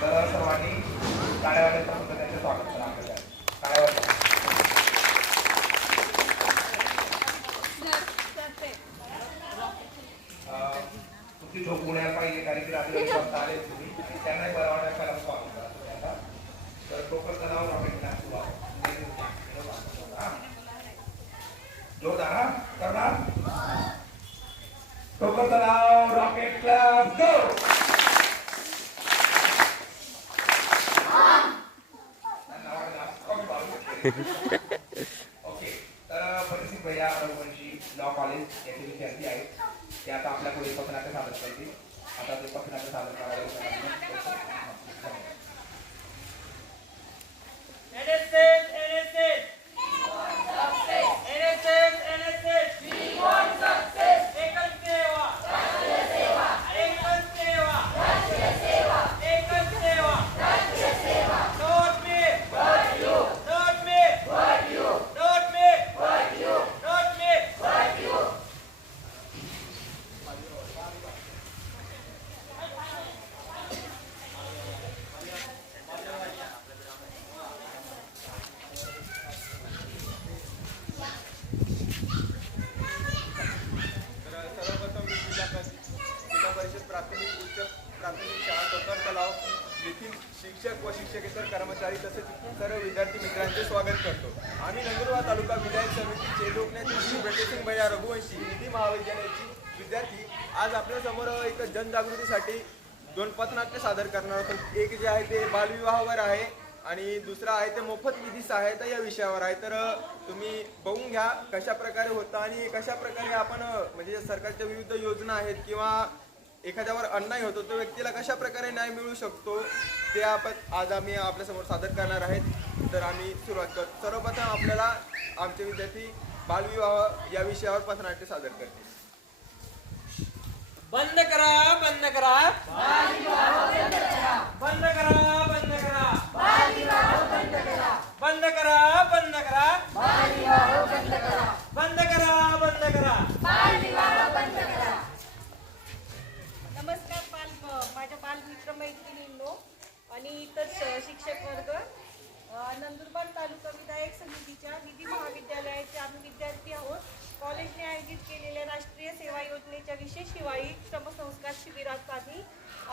तर सर्वांनी टाळ्या वाजवून त्यांचं स्वागत करा आपल्या टाळ्या वाजवा. तुमची झोप उडायला पाहिजे कारण की रात्री स्वतः आले तुम्ही आणि त्यांनाही बरं वाटायला स्वागत करा त्यांना. तर टोकन तणाव रॉकेट क्लास सुरू आहे. जोरदार हा करणार. टोकन तणाव रॉकेट क्लास गो. ओके तर परिस्थिती भैया रघुवंशी लॉ कॉलेज याचे विद्यार्थी आहेत. ते आता आपल्या पुढे पथनाट्य सादर करतील. आता ते पथनाट्य सादर करायला शिक्षक व शिक्षकेतर कर्मचारी तसेच सर्व विद्यार्थी मित्रांचे स्वागत करतो. आम्ही नंदुरबार तालुका विधायक समितीचे लोकनेते श्री ब्रजेशसिंग भैया रघुवंशी निधी महाविद्यालयाची विद्यार्थी आज आपल्या समोर एक जनजागृतीसाठी 2 पथनाट्य सादर करणार आहोत. एक जे आहे ते बालविवाहावर आहे आणि दुसरा आहे ते मोफत विधी सहायता या विषयावर आहे. तर तुम्ही बघून घ्या कशा प्रकारे होतं आणि कशा प्रकारे आपण म्हणजे सरकारच्या विविध योजना आहेत किंवा एखाद्यावर अन्याय होतो तो व्यक्तीला कशा प्रकारे न्याय मिळू शकतो ते आपण आज आम्ही आपल्यासमोर सादर करणार आहेत. तर आम्ही सुरुवात करतो. सर्वप्रथम आपल्याला आमचे विद्यार्थी बालविवाह या विषयावर पथनाट्य सादर करतील. बंद करा बंद करा बंद करा बंद करा बंद करा बंद करा बंद करा बंद करा बंद करा. नमस्कार माझ्या बालमित्र मैत्रिणींनो आणि इतर शिक्षक वर्ग. नंदुरबार तालुका विधायक समितीच्या निधी महाविद्यालयाचे आम्ही विद्यार्थी आहोत. कॉलेजने आयोजित केलेल्या राष्ट्रीय सेवा योजनेच्या विशेष हिवाळी श्रमसंस्कार शिबिरात आम्ही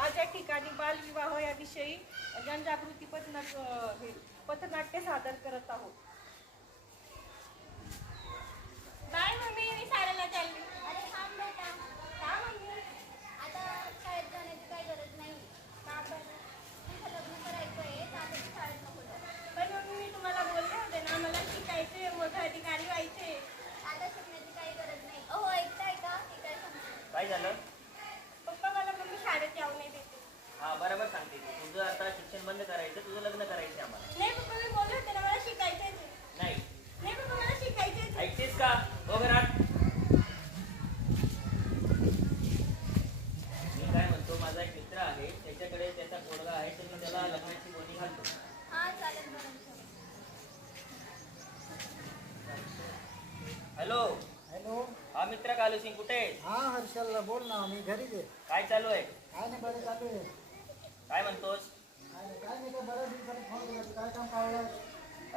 आज या ठिकाणी बालविवाह याविषयी जनजागृती पथनाट्य सादर करत आहोत. बाय मम्मी मी शाळेला चालली. अरे थांब बेटा. का मम्मी? आता शाळेत जाण्याची काही गरज नाही. का बरं? तुझं लग्न करायचं आहे तर आता तू शाळेत नको जाऊ. पण मम्मी मी तुम्हाला बोलले होते ना मला शिकायचे मोठे अधिकारी व्हायचे. आता शिकण्याची काही गरज नाही. अहो ऐकताय का? हे काय सांगते? काय झालं? पप्पा मला मम्मी शाळेत जाऊ नाही देते. हा बरोबर सांगते तू. तुझं आता शिक्षण बंद करायचं, तुझं लग्न करायचं आम्हाला. नाही पप्पा मी बोलले होते ना मला शिकायचंय. नाही नाही पप्पा मला शिकायचंय. ऐकतेस का घरात? मी काय म्हणतो माझा एक मित्र आहे त्याच्याकडे त्याचा पोरगा आहे तर मी त्याला लग्नाची बोनी घालतो. हां चालेल बरं. Hello hello. हा मित्र कालू सिंग कुठे आहे? हा हर्षलला बोल ना मी घरीच आहे. काय चालू आहे? काय नाही बरं चालू आहे. काय म्हणतोस? काय नाही का बऱ्याच दिवसांनी फोन केला. काय काम पावलं?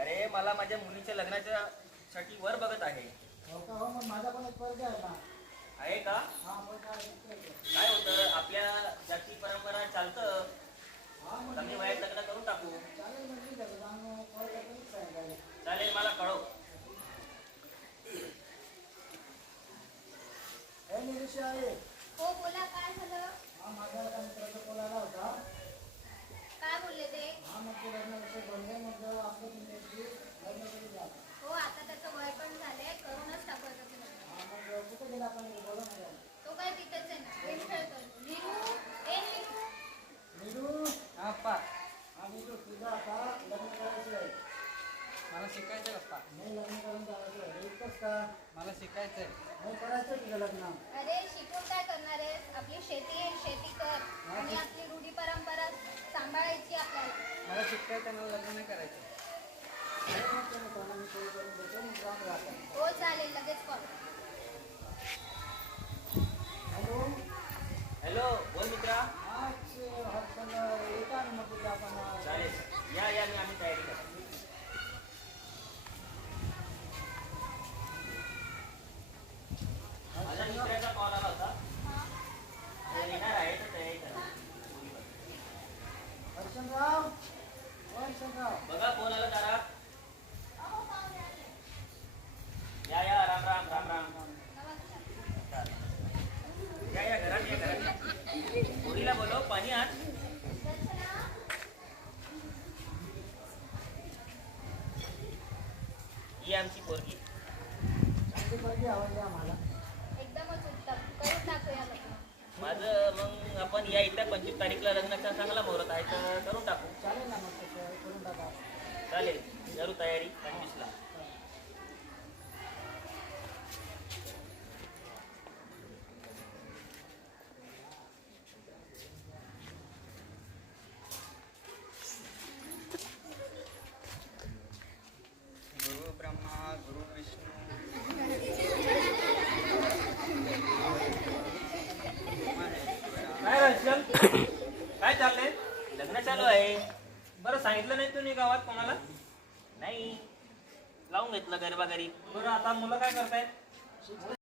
अरे मला माझ्या मुलीच्या लग्नाच्या साठी वर बघत आहे. हो का? हो मग माझा पण एक वर्ग आहे ना. आहे का? हा मग काय काय होतं आपल्या जाती परंपरा चालतं हा मग कमी वयात लग्न करून टाकू. चालेल मग ठीक आहे. जाऊन कॉल करूच सांगायला. चालेल मला कळव. हे निरीक्षा आहे. हो बोला काय झालं? हा माझ्या एका मित्राचा कॉल आला होता. काय बोलले ते? हा मग ते लग्नाविषयी बोलले. मग आपलं तुम्ही लग्न कधी द्या. हो आता त्याचं वय पण झालंय करूनच टाकायचं ते लग्न. हा मग कुठे गेला आपण बोला ना. तो काय तिथेच आहे ना. गेम खेळतोय. नीरू ए नीरू. नीरू. अप्पा हा नीरू तुझं आता लग्न करायचं आहे. मला शिकायचं अप्पा. नाही लग्न करून जायचं आहे. इतकंच का? मला शिकायचंय. नाही करायचं तुझं लग्न. अरे शिकून काय करणार आहेस? आपली शेती आहे शेती कर आणि आपली रूढी परंपरा सांभाळायची आपल्याला. मला शिकायचं, मला लग्न नाही करायचं. हो चालेल लगेच कॉल. हॅलो. हॅलो बोल मित्रा. आज हर्षल येता ना मग बोलो पाणी आण. ही आमची पोरगी. चांगली पोरगी आवडली आम्हाला. एकदमच उत्तम. करून टाकूया लग्न. माझं मग आपण या इथल्या 25 तारीखला लग्नाचा चांगला मुहूर्त आहे तर करून टाकू. चालेल ना मग तसं करून टाका. चालेल, करू तयारी 25ला. गुरु ब्रह्मा गुरु विष्णू. काय राजन, काय चाललंय? लग्न चालू आहे. बरं सांगितलं नाही तुम्ही गावात कोणाला? नाही, लावून घेतलं गरबा गरीब. बरं आता मुलं काय करतायत?